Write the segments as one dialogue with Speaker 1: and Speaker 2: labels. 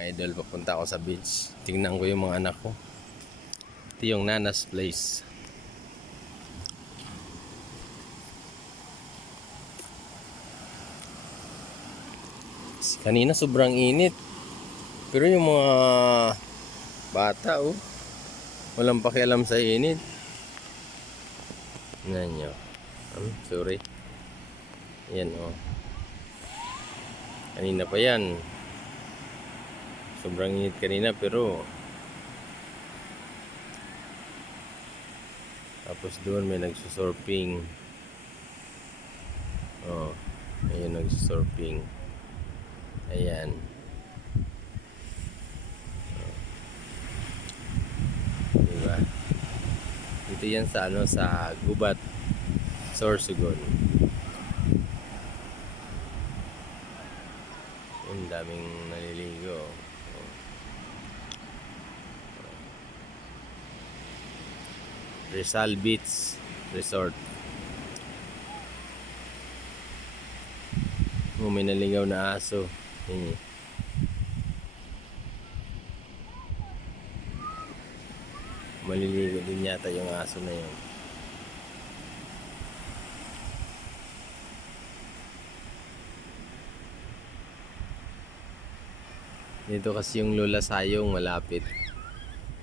Speaker 1: idol, papunta ako sa beach. Tingnan ko yung mga anak ko. Ito yung Nana's Place. Kanina sobrang init. Pero yung mga bata, oh, walang pakialam sa init. Tingnan nyo. Um, sorry. Yan, oh. Kanina pa yan. Sobrang init kanina pero tapos doon may nagsusurfing. Oh, ayun nagsusurfing. Ayan. Oh. Diba? Dito yan sa ano sa Gubat Sorsogon. Ang daming naliligo. Oh. Rizal Beach Resort. Oh, may naligaw na aso. Eh. Maliligo din yata yung aso na yun. Dito kasi yung Lola Sayong malapit.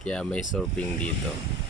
Speaker 1: Kaya may surfing dito.